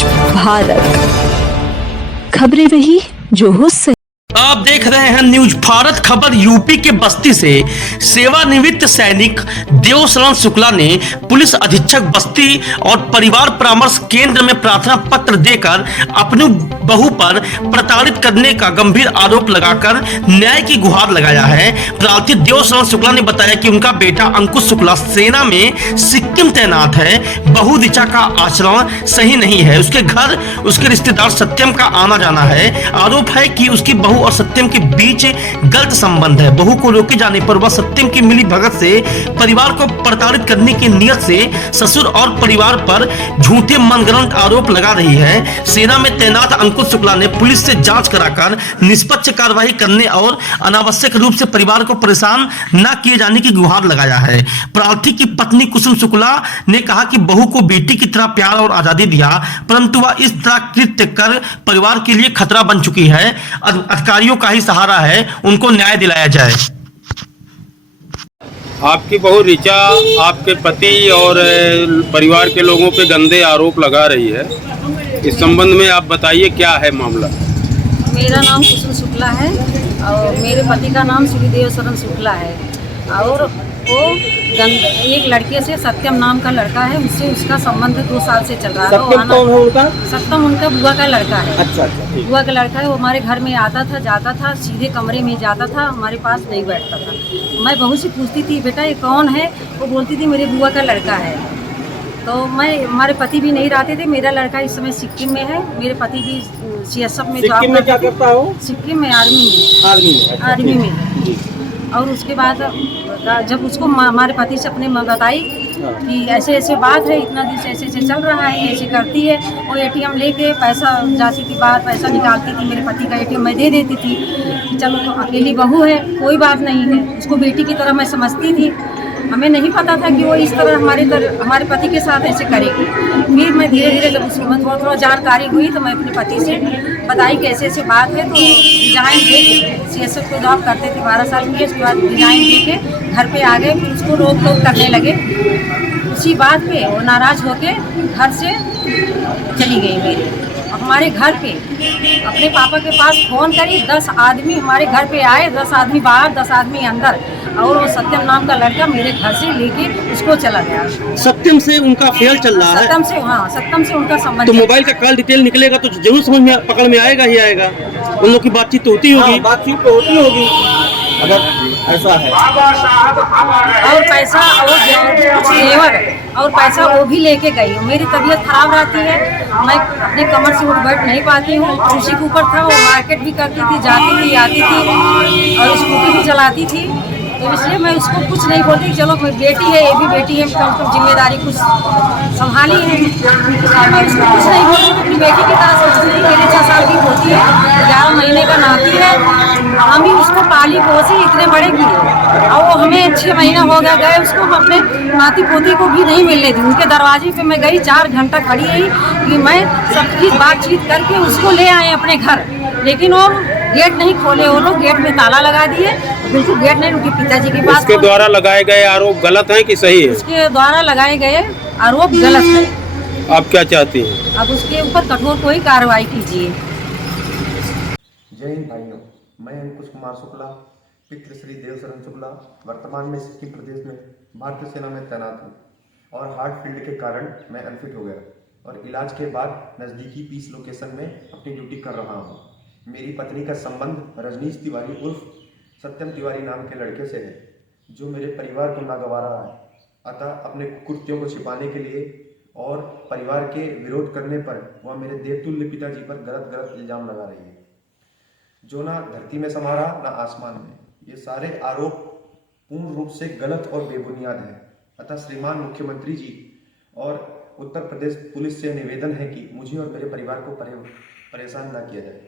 News Bharat, खबरें वही जो हो सही। आप देख रहे हैं न्यूज भारत खबर। यूपी के बस्ती से सेवानिवृत्त सैनिक देवशरण शुक्ला ने पुलिस अधीक्षक बस्ती और परिवार परामर्श केंद्र में प्रार्थना पत्र देकर अपनी बहू पर प्रताड़ित करने का गंभीर आरोप लगाकर न्याय की गुहार लगाया है। प्रार्थी देवशरण शुक्ला ने बताया कि उनका बेटा अंकुश शुक्ला सेना में सिक्किम तैनात है। बहू ऋचा का आचरण सही नहीं है। उसके घर उसके रिश्तेदार सत्यम का आना जाना है। आरोप है कि उसकी बहू और सत्यम के बीच गलत संबंध है। बहू को रोके जाने पर वह सत्यम की मिली भगत से परिवार को प्रताड़ित करने की नियत से ससुर और परिवार पर झूठे मनगढ़ंत आरोप लगा रही है। सेना में तैनात अंकुश शुक्ला ने पुलिस से जांच कराकर निष्पक्ष कार्रवाई करने और अनावश्यक रूप से परिवार को परेशान न किए जाने की गुहार लगाया है। प्रार्थी की पत्नी कुसुम शुक्ला ने कहा कि बहू को बेटी की तरह प्यार और आजादी दिया, परंतु वह इस तरह कृत्य कर परिवार के लिए खतरा बन चुकी है। अधिकारियों का ही सहारा है, उनको न्याय दिलाया जाए। आपकी बहू ऋचा आपके पति और परिवार के लोगों पे गंदे आरोप लगा रही है। इस संबंध में आप बताइए क्या है मामला। मेरा नाम कुसुम शुक्ला है और मेरे पति का नाम श्री देवशरण शुक्ला है और वो एक लड़के से सत्यम नाम का लड़का है, उससे उसका संबंध 2 साल से चल रहा है। सत्यम कौन है उनका? सत्यम उनका बुआ का लड़का है। अच्छा, बुआ का लड़का है। वो हमारे घर में आता था, जाता था, सीधे कमरे में जाता था, हमारे पास नहीं बैठता था। मैं बहू से पूछती थी बेटा ये कौन है, वो बोलती थी मेरे बुआ का लड़का है। तो हमारे पति भी नहीं रहते थे। मेरा लड़का इस समय सिक्किम में है, मेरे पति भी CSF में जॉब में क्या करता हो? सिक्किम में आर्मी में। और उसके बाद जब उसको हमारे पति से अपने बताई कि ऐसे ऐसे बात है, इतना दिन से ऐसे ऐसे चल रहा है, ऐसे करती है। वो ATM लेके पैसा जाती थी, बाहर पैसा निकालती थी, मेरे पति का ATM मैं दे देती थी कि चलो तो अकेली बहू है, कोई बात नहीं है। उसको बेटी की तरह मैं समझती थी। हमें नहीं पता था कि वो इस तरह हमारे पति के साथ ऐसे करेगी। फिर मैं धीरे धीरे जब उसमें थोड़ा जानकारी हुई तो मैं अपने पति से बताई कि ऐसे ऐसे बात है। तो डिजाइन दे के CSF को जॉब करते थे 12 साल की, उसके बाद डिजाइन दे के घर पे आ गए। फिर उसको रोक टोक करने लगे। उसी बात पे वो नाराज़ होके घर से चली गई मेरी। हमारे घर पे अपने पापा के पास फ़ोन करी, 10 आदमी हमारे घर पे आए, 10 आदमी बाहर, 10 आदमी अंदर, और वो सत्यम नाम का लड़का मेरे घर से लेके उसको चला गया। सत्यम से उनका अफेयर चल रहा है? सत्यम से उनका संबंध। तो मोबाइल का कॉल डिटेल निकलेगा तो जरूर समझ में पकड़ में आएगा ही आएगा। उन लोग की बातचीत तो होती होगी। बातचीत तो होती होगी अगर ऐसा है। और पैसा और कुछ जेवर और पैसा वो भी लेके गई। मेरी तबीयत खराब रहती है, मैं अपने कमर से उठ बैठ नहीं पाती हूँ। उसी के ऊपर था, वो मार्केट भी करती थी, जाती थी, आती थी और स्कूटी भी चलाती थी। तो इसलिए मैं उसको कुछ नहीं बोलती। चलो बेटी है, ये भी बेटी है, तो जिम्मेदारी कुछ संभाली है। मैं उसको कुछ नहीं बोलती, अपनी बेटी की तरह सोचती थी। मेरे 6 साल की होती है, 11 महीने का नाती है। हम ही उसको पाली पोसी इतने बड़े किए और वो हमें 6 महीना हो गए उसको। हम अपने नाती पोती को भी नहीं मिलने दी। उनके दरवाजे पे मैं गई, 4 घंटा खड़ी रही कि मैं सबकी बातचीत करके उसको ले आए अपने घर, लेकिन वो गेट नहीं खोले। वो लोग गेट में ताला लगा दिए, बिल्कुल गेट नहीं। उनके पिताजी की बात। उसके द्वारा लगाए गए आरोप गलत हैं कि सही है? उसके द्वारा लगाए गए आरोप गलत है। आप क्या चाहती हैं? अब उसके ऊपर कठोर कोई कार्रवाई कीजिए। जय हिंद भाइयों, मैं अंकुश कुमार शुक्ला, पितृ श्री देवशरण शुक्ला, वर्तमान में सिक्किम प्रदेश में भारतीय सेना में तैनात हूँ और हार्ट फील्ड के कारण मैं अनफिट हो गया और इलाज के बाद नज़दीकी पीस लोकेशन में अपनी ड्यूटी कर रहा हूँ। मेरी पत्नी का संबंध रजनीश तिवारी उर्फ सत्यम तिवारी नाम के लड़के से है, जो मेरे परिवार को नागवारा है। अतः अपने कुकृत्यों को छिपाने के लिए और परिवार के विरोध करने पर वह मेरे देवतुल्य पिताजी पर गलत इल्जाम लगा रही है, जो ना धरती में समारा ना आसमान में। ये सारे आरोप पूर्ण रूप से गलत और बेबुनियाद हैं। अतः श्रीमान मुख्यमंत्री जी और उत्तर प्रदेश पुलिस से निवेदन है कि मुझे और मेरे परिवार को परेशान न किया जाए।